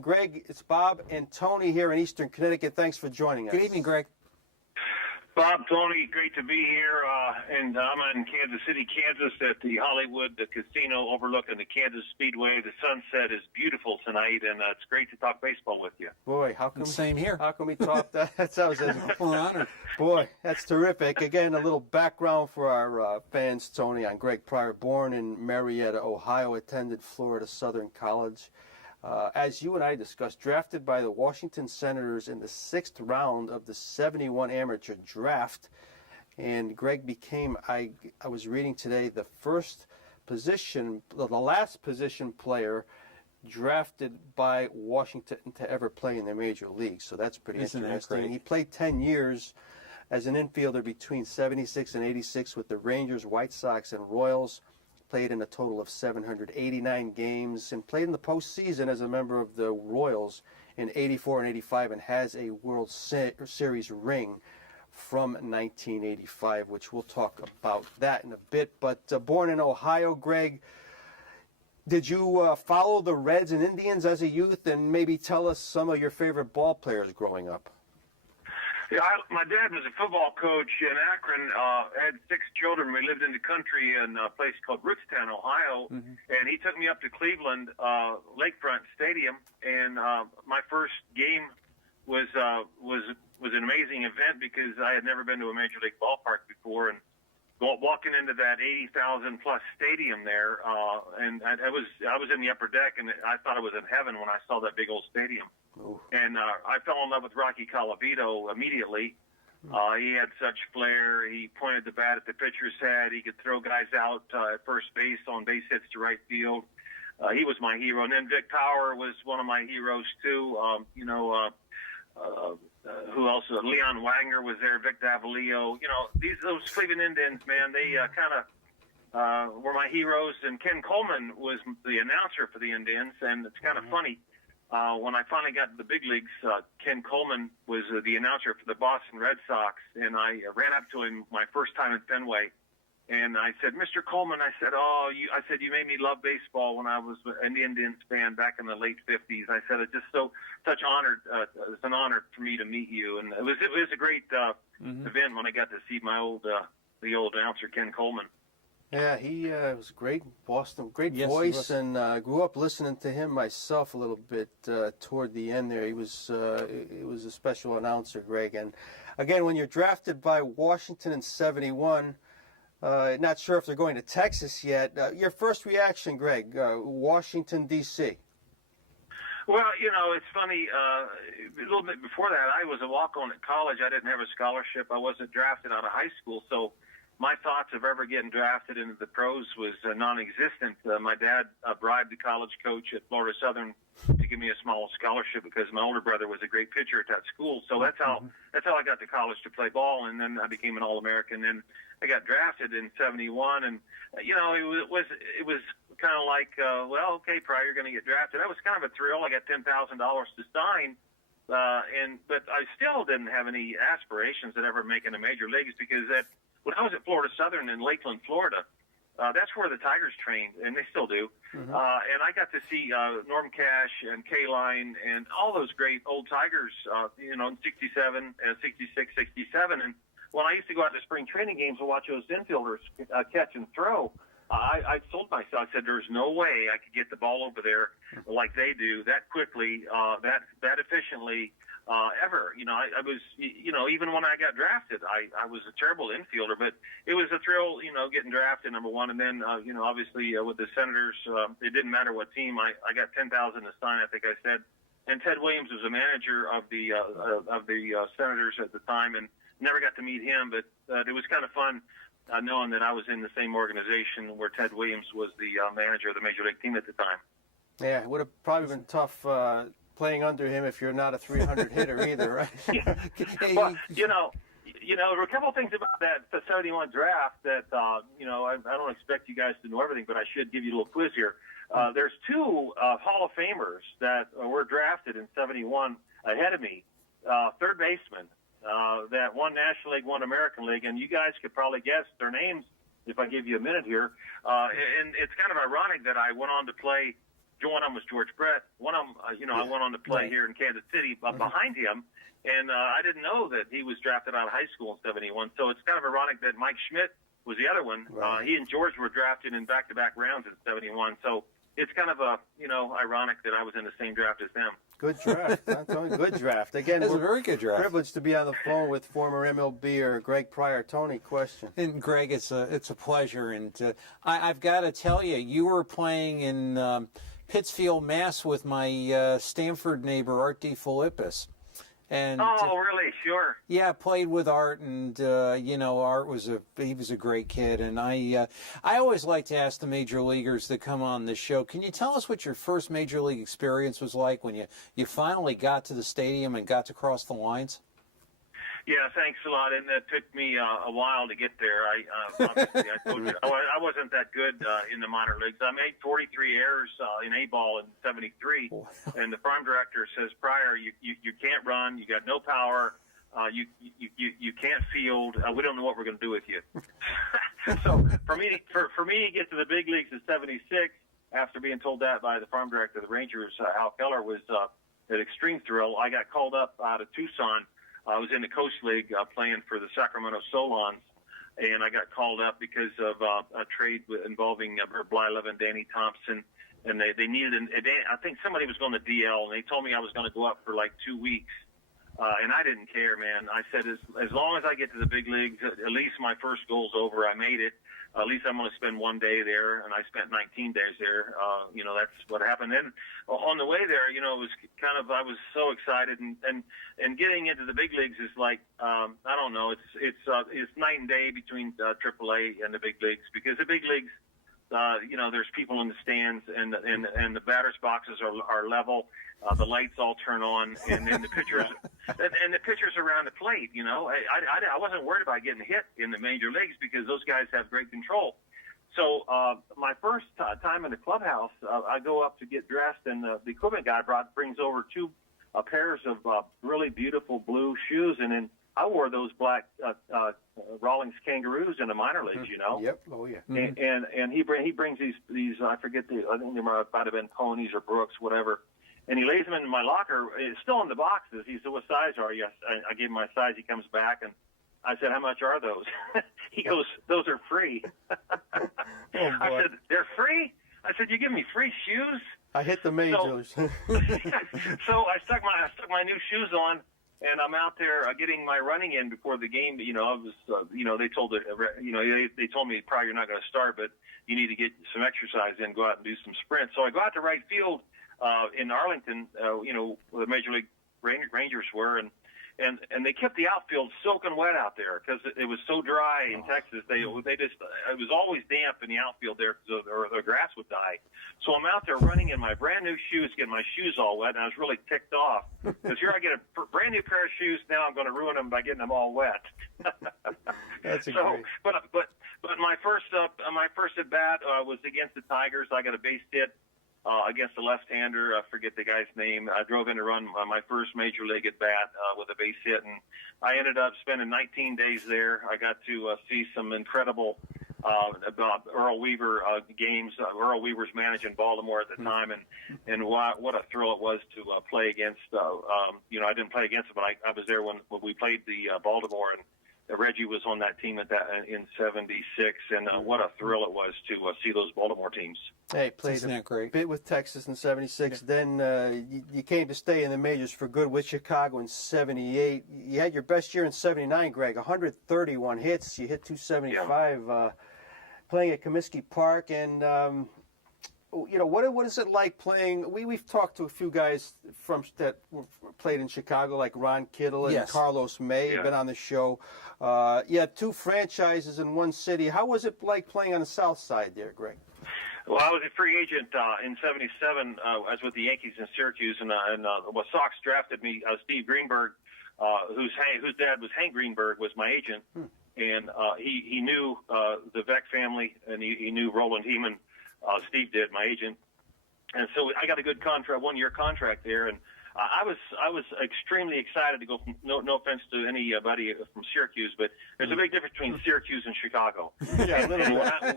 Greg, it's Bob and Tony here in Eastern Connecticut. Thanks for joining us. Good evening, Greg. Bob, Tony, great to be here. And I'm in Kansas City, Kansas at the Hollywood Casino overlooking the Kansas Speedway. The sunset is beautiful tonight, and it's great to talk baseball with you. Boy, how come Same here. How can we talk that? That sounds We're honored. Boy, that's terrific. Again, a little background for our fans, Tony, on Greg Pryor. Born in Marietta, Ohio, attended Florida Southern College. As you and I discussed, drafted by the Washington Senators in the 6th round of the 71 amateur draft. And Greg became, I was reading today, the last position player drafted by Washington to ever play in the major leagues. So that's pretty Isn't that interesting. great? He played 10 years as an infielder between 76 and 86 with the Rangers, White Sox, and Royals. Played in a total of 789 games and played in the postseason as a member of the Royals in 84 and 85 and has a World Series ring from 1985, which we'll talk about that in a bit. But born in Ohio, Greg, did you follow the Reds and Indians as a youth, and maybe tell us some of your favorite ball players growing up? Yeah, my dad was a football coach in Akron. Had 6 children. We lived in the country in a place called Rootstown, Ohio, and he took me up to Cleveland Lakefront Stadium. And my first game was an amazing event because I had never been to a major league ballpark before. And walking into that 80,000 plus stadium there, and I was in the upper deck, and I thought I was in heaven when I saw that big old stadium. Ooh. And I fell in love with Rocky Colavito immediately. He had such flair. He pointed the bat at the pitcher's head. He could throw guys out at first base on base hits to right field. He was my hero. And then Vic Power was one of my heroes too. Who else? Leon Wagner was there. Vic Davalillo. Those Cleveland Indians, man, they kind of were my heroes. And Ken Coleman was the announcer for the Indians. And it's kind of funny. When I finally got to the big leagues, Ken Coleman was the announcer for the Boston Red Sox, and I ran up to him my first time at Fenway, and I said, "Mr. Coleman," I said, you made me love baseball when I was an Indians fan back in the late '50s. I said, it's just such honored. It's an honor for me to meet you, and it was a great event when I got to see the old announcer Ken Coleman. Yeah, he was great, Boston, great Yes, voice, and grew up listening to him myself a little bit toward the end there. He was a special announcer, Greg. And again, when you're drafted by Washington in '71, not sure if they're going to Texas yet. Your first reaction, Greg, Washington, D.C.? Well, it's funny. A little bit before that, I was a walk-on at college. I didn't have a scholarship. I wasn't drafted out of high school, so my thoughts of ever getting drafted into the pros was non-existent. My dad bribed the college coach at Florida Southern to give me a small scholarship because my older brother was a great pitcher at that school. So that's how I got to college to play ball, and then I became an All-American. And I got drafted in '71, and it was kind of like, okay, Pryor, you're going to get drafted. That was kind of a thrill. I got $10,000 to sign. But I still didn't have any aspirations of ever making the major leagues because when I was at Florida Southern in Lakeland, Florida, that's where the Tigers trained, and they still do. And I got to see Norm Cash and K-Line and all those great old Tigers, in '67, '66, '67. And when I used to go out to spring training games and watch those infielders catch and throw, I told myself, I said, there's no way I could get the ball over there like they do that quickly, that efficiently. Ever. I was, even when I got drafted, I was a terrible infielder, but it was a thrill, getting drafted, number one. And then, obviously with the Senators, it didn't matter what team. I got $10,000 to sign, I think I said. And Ted Williams was a manager of the Senators at the time, and never got to meet him, but it was kind of fun knowing that I was in the same organization where Ted Williams was the manager of the Major League team at the time. Yeah, it would have probably been tough playing under him if you're not a 300 hitter either, right? Well, there were a couple of things about that '71 draft that, I don't expect you guys to know everything, but I should give you a little quiz here. There's 2 Hall of Famers that were drafted in '71 ahead of me, third baseman, that one National League, one American League, and you guys could probably guess their names if I give you a minute here. And it's kind of ironic that I went on to play one of them was George Brett. One of them, I went on to play here in Kansas City behind him, and I didn't know that he was drafted out of high school in '71. So it's kind of ironic that Mike Schmidt was the other one. Right. He and George were drafted in back-to-back rounds in '71. So it's kind of ironic that I was in the same draft as them. Good draft, Tony. Good draft. Again, That's a we're very good draft. privileged to be on the phone with former MLBer Greg Pryor. Tony, question. And Greg, it's a pleasure, and I've got to tell you, you were playing in Pittsfield, Mass, with my Stamford neighbor Art DeFilippis. And really? Sure. yeah, played with Art, and Art was a great kid, and I always like to ask the major leaguers that come on this show, can you tell us what your first major league experience was like when you finally got to the stadium and got to cross the lines? Yeah, thanks a lot. And it took me a while to get there. Obviously, I told you I wasn't that good in the minor leagues. I made 43 errors in A-ball in '73, and the farm director says, Pryor, you can't run. You got no power. You can't field. We don't know what we're going to do with you. So for me to get to the big leagues in '76, after being told that by the farm director of the Rangers, Al Keller, was an extreme thrill. I got called up out of Tucson. I was in the Coast League playing for the Sacramento Solons, and I got called up because of a trade involving Bert Blylev and Danny Thompson, and they needed I think somebody was going to DL, and they told me I was going to go up for like 2 weeks, and I didn't care, man. I said, as long as I get to the big leagues, at least my first goal's over. I made it. At least I'm going to spend 1 day there, and I spent 19 days there. That's what happened. And on the way there, it was kind of, I was so excited, and getting into the big leagues is like, I don't know, it's night and day between AAA and the big leagues, because the big leagues, there's people in the stands, and the batters boxes are level. The lights all turn on, and then the pitchers and the pitchers around the plate. I wasn't worried about getting hit in the major leagues because those guys have great control. So my first time in the clubhouse, I go up to get dressed, and the equipment guy brings over two pairs of really beautiful blue shoes, and then I wore those black Rawlings Kangaroos in the minor leagues. Yep. Oh yeah. And he brings these I forget I think they might have been Ponies or Brooks, whatever. And he lays them in my locker. It's still in the boxes. He said, "What size are you?" I gave him my size. He comes back, and I said, "How much are those?" He goes, "Those are free." I said, "They're free?" I said, "You give me free shoes?" I hit the majors. So I stuck my new shoes on, and I'm out there getting my running in before the game. I was, they told they told me, "Probably you're not going to start, but you need to get some exercise in, go out and do some sprints." So I go out to right field. In Arlington, where the Major League Rangers were, and they kept the outfield soaking wet out there because it was so dry in Texas. It was always damp in the outfield there, or the grass would die. So I'm out there running in my brand new shoes, getting my shoes all wet, and I was really ticked off because here I get a brand new pair of shoes. Now I'm going to ruin them by getting them all wet. That's great. But my first at bat was against the Tigers. I got a base hit. Against a left-hander, I forget the guy's name. I drove in to run my first major league at bat with a base hit, and I ended up spending 19 days there. I got to see some incredible Earl Weaver games. Earl Weaver was managing Baltimore at the time, and what a thrill it was to play against. I didn't play against him, but I was there when we played the Baltimore, and Reggie was on that team in '76, and what a thrill it was to see those Baltimore teams. Hey, played a bit with Texas in '76. Yeah. Then you came to stay in the majors for good with Chicago in '78. You had your best year in '79, Greg. 131 hits. You hit 275 playing at Comiskey Park. And what is it like playing? We've talked to a few guys that played in Chicago, like Ron Kittle and Carlos May, have been on the show. You had two franchises in one city. How was it like playing on the South Side there, Greg? Well, I was a free agent in '77. I was with the Yankees in Syracuse, and Sox drafted me. Steve Greenberg, whose dad was Hank Greenberg, was my agent, and he knew the Veck family, and he knew Roland Heeman. Steve did, my agent, and so I got a good contract, 1-year contract there, and I was extremely excited to go. From, no offense to anybody from Syracuse, but there's a big difference between Syracuse and Chicago. Yeah, and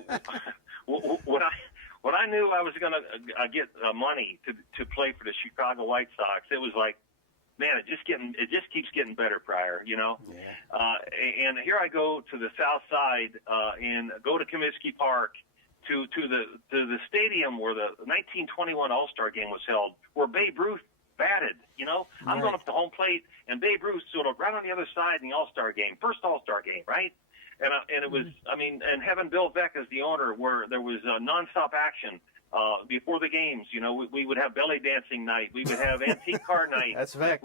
when I knew I was going to get money to play for the Chicago White Sox, it was like, man, it just keeps getting better, Pryor, you know. Yeah. And here I go to the South Side and go to Comiskey Park to the stadium where the 1921 All-Star Game was held, where Babe Ruth batted. You know, I'm going up to home plate, and Babe Ruth sort of right on the other side in the All-Star Game, first All-Star Game, right? And it was, I mean, and having Bill Veeck as the owner, where there was nonstop action. Before the games, you know, we would have belly dancing night. We would have antique car night. That's Veeck.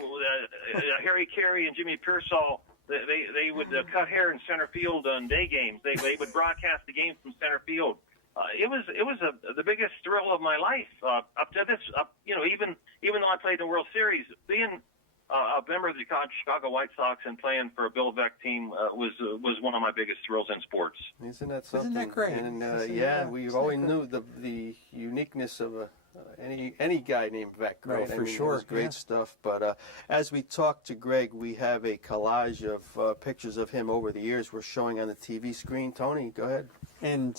Harry Carey and Jimmy Pearsall, they would cut hair in center field on day games. They would broadcast the game from center field. It was the biggest thrill of my life up to this. You know, even though I played in the World Series, being a member of the Chicago White Sox and playing for a Bill Veeck team was one of my biggest thrills in sports. Isn't that something? Isn't that great? And we always knew the uniqueness of any guy named Veeck, right? Oh, for sure. It was great stuff. But as we talk to Greg, we have a collage of pictures of him over the years. We're showing on the TV screen. Tony, go ahead. And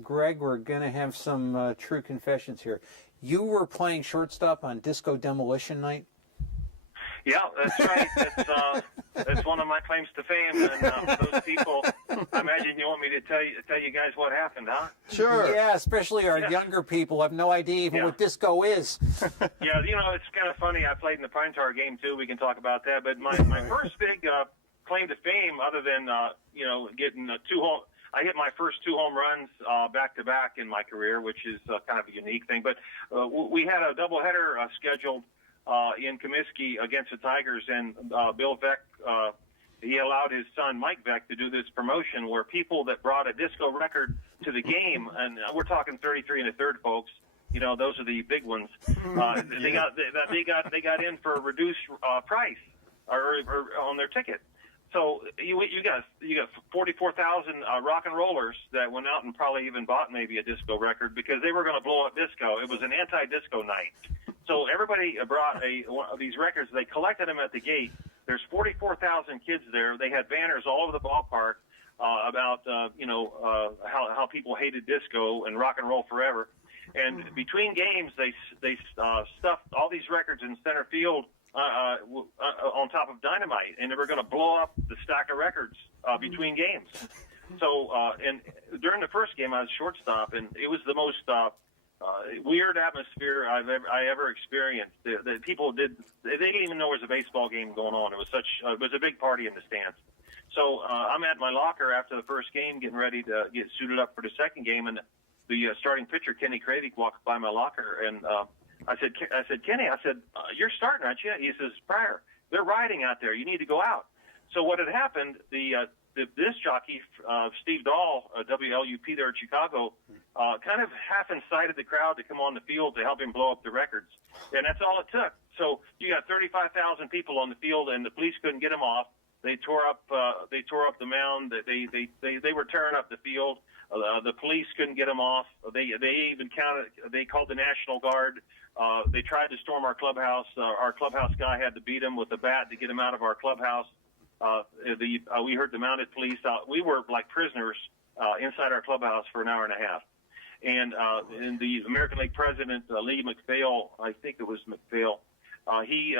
Greg, we're going to have some true confessions here. You were playing shortstop on Disco Demolition Night? Yeah, that's right. That's one of my claims to fame. And for those people, I imagine you want me to tell you guys what happened, huh? Sure. Yeah, especially our younger people have no idea even what disco is. Yeah, you know, it's kind of funny. I played in the Pine Tar game, too. We can talk about that. But my first big claim to fame, other than, you know, getting I hit my first 2 home runs back-to-back in my career, which is kind of a unique thing. But we had a doubleheader scheduled in Comiskey against the Tigers, and Bill Veeck, he allowed his son Mike Veeck to do this promotion where people that brought a disco record to the game, and we're talking 33 and a third, folks. You know, those are the big ones. They got in for a reduced price or on their ticket. So you got 44,000 rock and rollers that went out and probably even bought maybe a disco record because they were going to blow up disco. It was an anti-disco night. So everybody brought one of these records. They collected them at the gate. There's 44,000 kids there. They had banners all over the ballpark about how people hated disco and rock and roll forever. And between games, they stuffed all these records in center field on top of dynamite, and they were going to blow up the stack of records between games. So, and during the first game, I was shortstop, and it was the most weird atmosphere I ever experienced. The people they didn't even know there was a baseball game going on. It was a big party in the stands. So I'm at my locker after the first game, getting ready to get suited up for the second game, and the starting pitcher Kenny Kradick walked by my locker, and I said, Kenny, you're starting, aren't you? He says, Pryor, they're riding out there. You need to go out. So what had happened, the disc jockey, Steve Dahl, WLUP there in Chicago, kind of half incited the crowd to come on the field to help him blow up the records. And that's all it took. So you got 35,000 people on the field, and the police couldn't get them off. They tore up the mound. They were tearing up the field. The police couldn't get them off. They called the National Guard. They tried to storm our clubhouse. Our clubhouse guy had to beat him with a bat to get him out of our clubhouse. We heard the mounted police. We were like prisoners inside our clubhouse for an hour and a half. And the American League president, Lee McPhail, I think it was McPhail, he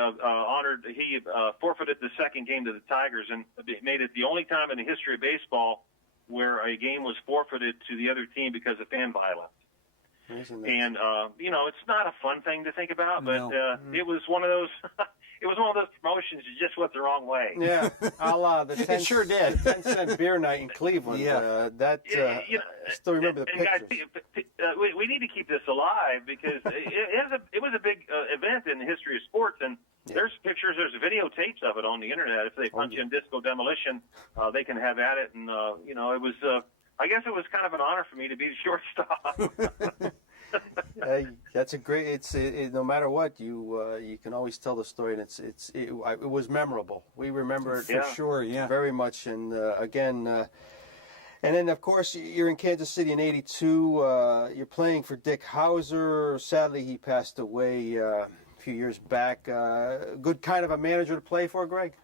forfeited the second game to the Tigers and made it the only time in the history of baseball where a game was forfeited to the other team because of fan violence. And it's not a fun thing to think about, but it was one of those. It was one of those promotions that just went the wrong way. Yeah, a la the 10, it sure did. 10-cent beer night in Cleveland. Yeah. I still remember the pictures. Guys, we need to keep this alive because it was a big event in the history of sports, and there's pictures, there's videotapes of it on the internet. If they punch in Disco Demolition, they can have at it. And it was. I guess it was kind of an honor for me to be the shortstop. That's a great. It's no matter what you can always tell the story, and it was memorable. We remember it for sure, very much. And again, and then of course you're in Kansas City in '82. You're playing for Dick Hauser. Sadly, he passed away a few years back. Good kind of a manager to play for, Greg.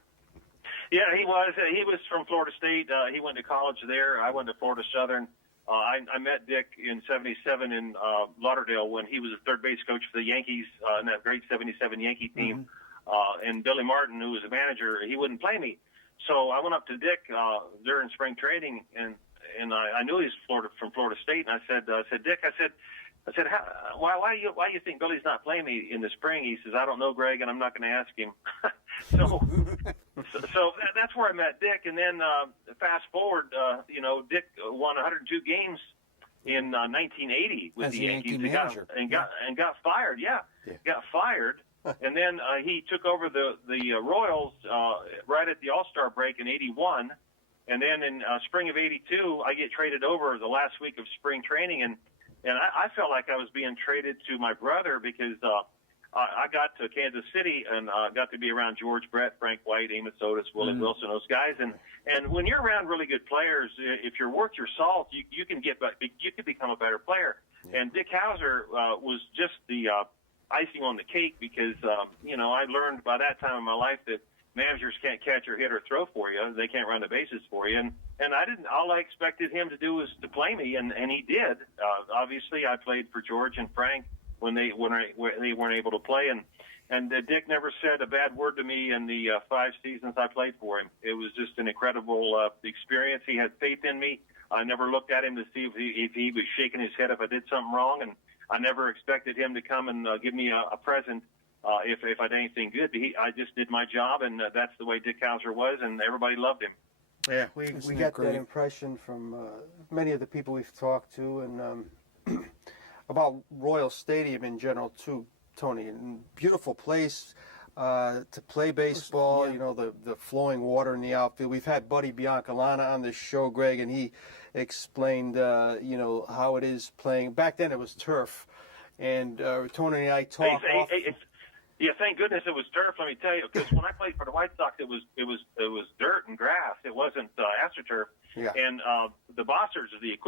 Yeah, he was. He was from Florida State. He went to college there. I went to Florida Southern. I met Dick in '77 in Lauderdale when he was a third base coach for the Yankees in that great '77 Yankee team. And Billy Martin, who was the manager, he wouldn't play me. So I went up to Dick during spring training, and I knew he was from Florida State, and I said, Dick, I said, why do you think Billy's not playing me in the spring? He says, I don't know, Greg, and I'm not going to ask him. so that's where I met Dick, and then fast forward, Dick won 102 games in 1980 with as the Yankee Yankees, manager. and got fired. Yeah, got fired. And then he took over the Royals right at the All-Star break in '81, and then in spring of '82, I get traded over the last week of spring training, and I felt like I was being traded to my brother because I got to Kansas City and got to be around George Brett, Frank White, Amos Otis, Willie Wilson, those guys, and when you're around really good players, if you're worth your salt, you can become a better player. And Dick Hauser was just the icing on the cake because, I learned by that time in my life that managers can't catch or hit or throw for you. They can't run the bases for you. And all I expected him to do was to play me, and he did. Obviously, I played for George and Frank when they weren't able to play. And Dick never said a bad word to me in the 5 seasons I played for him. It was just an incredible experience. He had faith in me. I never looked at him to see if he was shaking his head if I did something wrong, and I never expected him to come and give me a present if I did anything good. I just did my job, and that's the way Dick Hauser was, and everybody loved him. Yeah, we got that impression from many of the people we've talked to, and about Royal Stadium in general too, Tony. And beautiful place to play baseball. Yeah. The flowing water in the outfield. We've had Buddy Biancalana on this show, Greg, and he explained how it is playing. Back then it was turf, and Tony and I talked. Yeah, thank goodness it was turf. Let me tell you, because when I played for the White Sox, it was dirt and grass. It wasn't AstroTurf. Yeah. And the bossers, the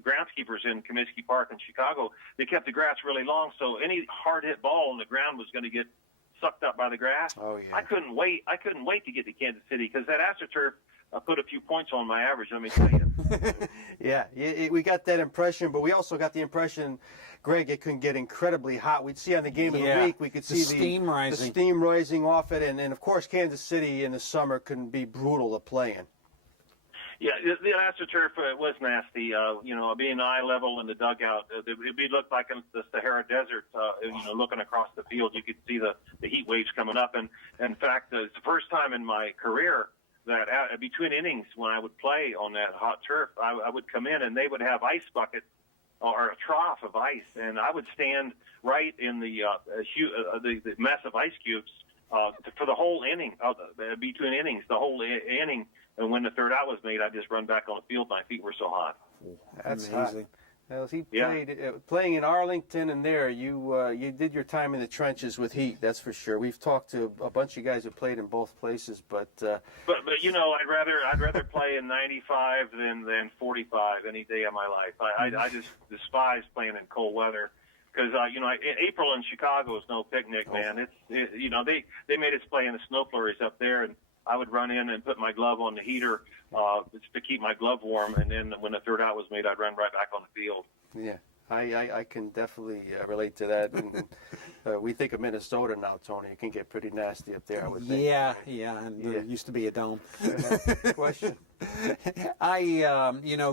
groundskeepers in Comiskey Park in Chicago, they kept the grass really long, so any hard hit ball on the ground was going to get sucked up by the grass. Oh yeah. I couldn't wait to get to Kansas City because that AstroTurf put a few points on my average. Let me tell you. Yeah, we got that impression, but we also got the impression, Greg, it can get incredibly hot. We'd see on the game of the week, we could see the steam rising off it, and of course Kansas City in the summer can be brutal to play in. Yeah, the AstroTurf was nasty. Being eye level in the dugout, it looked like the Sahara Desert. Looking across the field, you could see the heat waves coming up. And in fact, it's the first time in my career that between innings, when I would play on that hot turf, I would come in and they would have ice buckets or a trough of ice, and I would stand right in the mess of ice cubes for the whole inning, between innings, the whole inning. And when the third out was made, I just run back on the field. My feet were so hot. That's amazing. Hot. He playing in Arlington, and there you did your time in the trenches with heat. That's for sure. We've talked to a bunch of guys who played in both places, but I'd rather play in 95 than 45 any day of my life. I just despise playing in cold weather. Because April in Chicago is no picnic, man. They made us play in the snow flurries up there, and I would run in and put my glove on the heater to keep my glove warm, and then when the third out was made, I'd run right back on the field. Yeah, I can definitely relate to that. And, we think of Minnesota now, Tony. It can get pretty nasty up there, I would think. Yeah, and there used to be a dome. Question.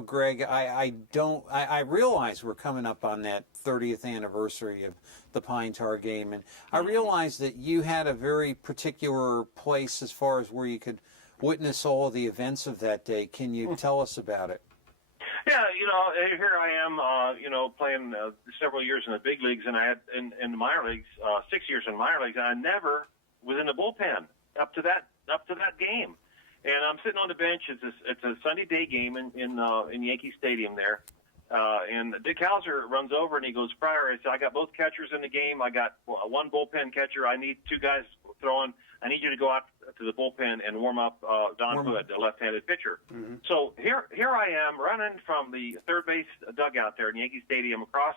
Greg, I realize we're coming up on that 30th anniversary of the Pine Tar game, and I realize that you had a very particular place as far as where you could witness all the events of that day. Can you tell us about it? Yeah, here I am, playing several years in the big leagues, and I had in the minor leagues, 6 years in minor leagues, and I never was in the bullpen up to that game. And I'm sitting on the bench. It's a Sunday day game in Yankee Stadium there. And Dick Hauser runs over and he goes, Pryor, I got both catchers in the game. I got one bullpen catcher. I need 2 guys throwing. I need you to go out to the bullpen and warm up Don Hood, the left-handed pitcher. Mm-hmm. So here I am running from the third base dugout there in Yankee Stadium across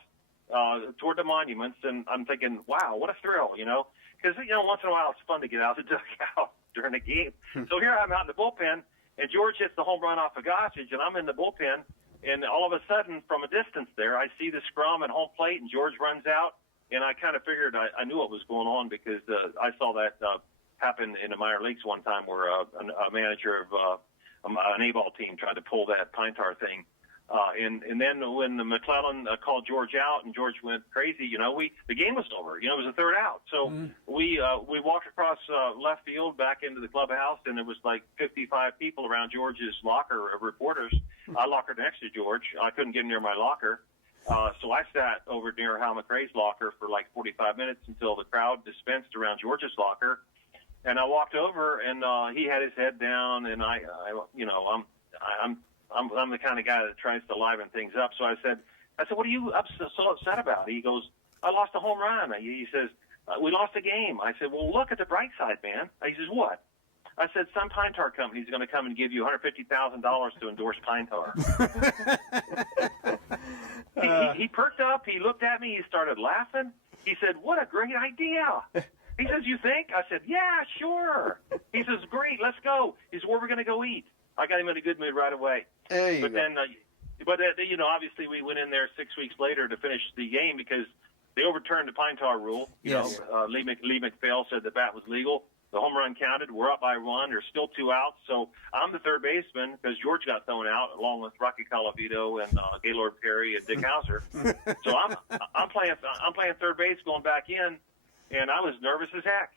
toward the monuments, and I'm thinking, wow, what a thrill, because once in a while it's fun to get out of the dugout during the game. So here I'm out in the bullpen, and George hits the home run off of Gossage, and I'm in the bullpen, And all of a sudden, from a distance there, I see the scrum at home plate, and George runs out. And I kind of figured I knew what was going on because I saw that happen in the minor leagues one time where a manager of an A-ball team tried to pull that pine tar thing. And then when the McClellan called George out and George went crazy, the game was over. It was a third out. So we walked across left field back into the clubhouse, and there was like 55 people around George's locker of reporters. I lockered next to George. I couldn't get near my locker. So I sat over near Hal McRae's locker for like 45 minutes until the crowd dispensed around George's locker. And I walked over, and he had his head down, and I'm the kind of guy that tries to liven things up. So I said, what are you so upset about? He goes, I lost a home run. He says, we lost a game. I said, well, look at the bright side, man. He says, what? I said, some pine tar company is going to come and give you $150,000 to endorse pine tar. He perked up. He looked at me. He started laughing. He said, what a great idea. He says, you think? I said, yeah, sure. He says, great, let's go. He says, where are we going to go eat? I got him in a good mood right away. Then, obviously we went in there 6 weeks later to finish the game because they overturned the pine tar rule. Yes. Lee McPhail said the bat was legal. The home run counted. We're up by one. There's still 2 outs. So I'm the third baseman because George got thrown out along with Rocky Colavito and Gaylord Perry and Dick Hauser. So I'm playing third base going back in, and I was nervous as heck.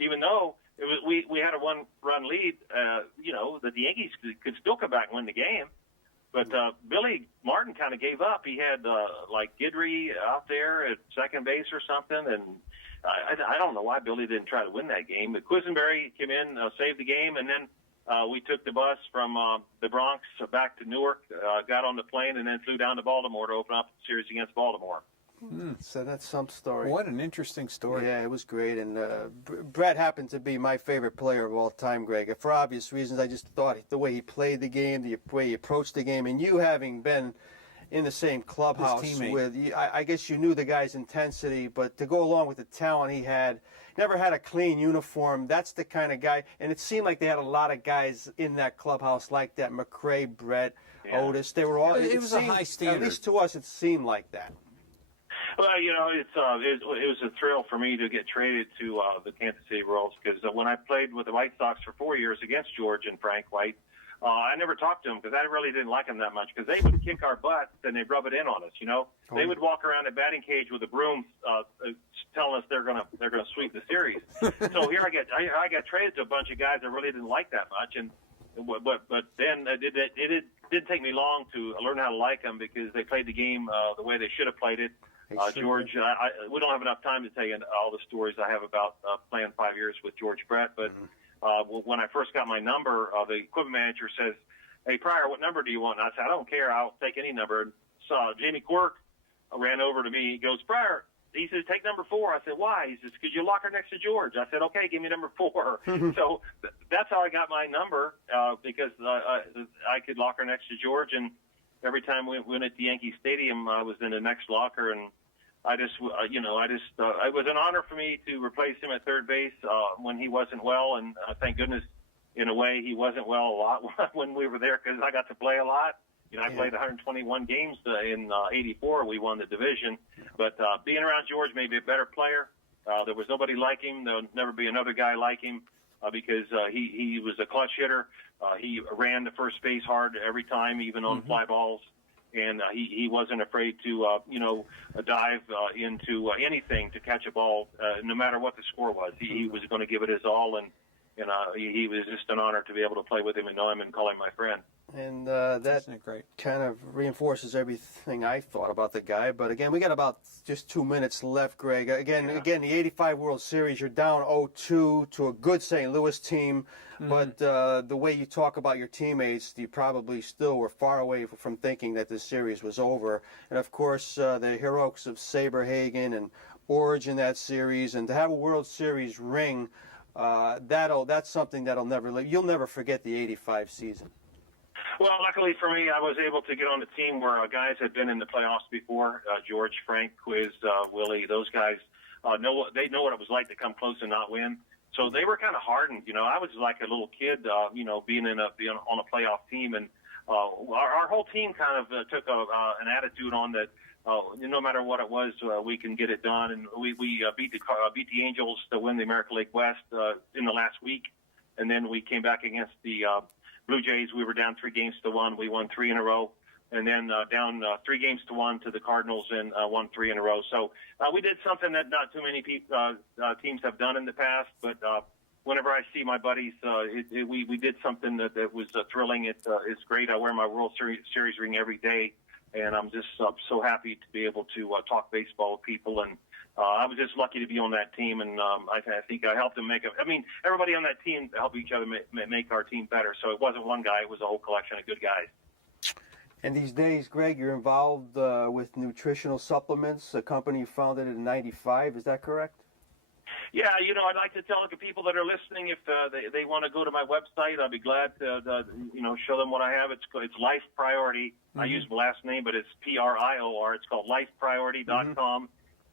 Even though we had a 1-run lead, that the Yankees could still come back and win the game. But Billy Martin kind of gave up. He had like Guidry out there at second base or something, and I don't know why Billy didn't try to win that game. But Quisenberry came in, saved the game, and then we took the bus from the Bronx back to Newark, got on the plane, and then flew down to Baltimore to open up the series against Baltimore. So that's some story. What an interesting story. Yeah, it was great. And Brett happened to be my favorite player of all time, Greg. For obvious reasons, I just thought the way he played the game, the way he approached the game, and you having been in the same clubhouse with, I guess you knew the guy's intensity, but to go along with the talent he had, never had a clean uniform. That's the kind of guy, and it seemed like they had a lot of guys in that clubhouse like that. McRae, Brett, Otis, they were all. It was a high standard. At least to us, it seemed like that. Well, it was a thrill for me to get traded to the Kansas City Royals because when I played with the White Sox for 4 years against George and Frank White, I never talked to them because I really didn't like them that much because they would kick our butts and they'd rub it in on us. They would walk around the batting cage with a broom, telling us they're gonna sweep the series. So here I got traded to a bunch of guys I really didn't like that much, and but then it didn't take me long to learn how to like them because they played the game the way they should have played it. George, we don't have enough time to tell you all the stories I have about playing 5 years with George Brett. But when I first got my number, the equipment manager says, "Hey, Pryor, what number do you want?" And I said, "I don't care. I'll take any number." So Jamie Quirk ran over to me. He goes, "Pryor," he says, "take number 4." I said, "Why?" He says, "Because you lock her next to George." I said, "Okay, give me number 4." So that's how I got my number because I could lock her next to George. And every time we went at the Yankee Stadium, I was in the next locker, and it was an honor for me to replace him at third base when he wasn't well, and thank goodness, in a way, he wasn't well a lot when we were there because I got to play a lot. I played 121 games in '84. We won the division, but being around George made me a better player. There was nobody like him. There'll never be another guy like him because he was a clutch hitter. He ran the first base hard every time, even on fly balls. And he wasn't afraid to, dive into anything to catch a ball, no matter what the score was. He was going to give it his all, and he was just an honor to be able to play with him and know him and call him my friend. And that kind of reinforces everything I thought about the guy. But again, we got about just 2 minutes left, Greg. Again, the '85 World Series, you're down 0-2 to a good St. Louis team. But the way you talk about your teammates, you probably still were far away from thinking that this series was over. And, of course, the heroics of Saberhagen and Orge in that series. And to have a World Series ring, that's something you'll never forget the '85 season. Well, luckily for me, I was able to get on the team where guys had been in the playoffs before. George, Frank, Quiz, Willie, those guys know what it was like to come close and not win. So they were kind of hardened. I was like a little kid, being on a playoff team, and our whole team kind of took an attitude on that. No matter what it was, we can get it done, and we beat the Angels to win the American League West in the last week, and then we came back against the Blue Jays. We were down 3-1. We won 3 in a row, and then down 3-1 to the Cardinals and won 3 in a row. So we did something that not too many teams have done in the past, but whenever I see my buddies, we did something that was thrilling. It's great. I wear my World Series ring every day. And I'm just so happy to be able to talk baseball with people. And I was just lucky to be on that team. And I think I helped them make it. I mean, everybody on that team helped each other make our team better. So it wasn't one guy. It was a whole collection of good guys. And these days, Greg, you're involved with nutritional supplements, a company you founded in '95. Is that correct? Yeah, I'd like to tell the people that are listening if they want to go to my website, I'll be glad to show them what I have. It's Life Priority. I use my last name, but it's Prior. It's called lifepriority.com.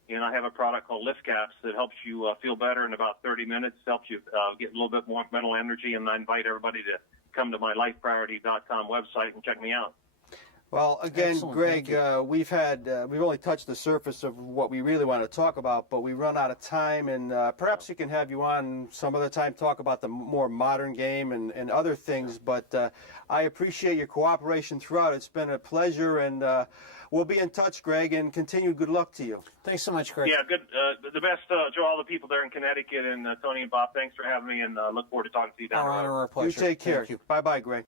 And I have a product called Lift Caps that helps you feel better in about 30 minutes, helps you get a little bit more mental energy. And I invite everybody to come to my lifepriority.com website and check me out. Well, again, Excellent. Greg, we've only touched the surface of what we really want to talk about, but we run out of time, and perhaps we can have you on some other time, talk about the more modern game and other things. But I appreciate your cooperation throughout. It's been a pleasure, and we'll be in touch, Greg, and continued good luck to you. Thanks so much, Greg. Yeah, good. The best to all the people there in Connecticut, and Tony and Bob, thanks for having me, and look forward to talking to you down the road. Our honor, our pleasure. You take care. Thank you. Bye-bye, Greg.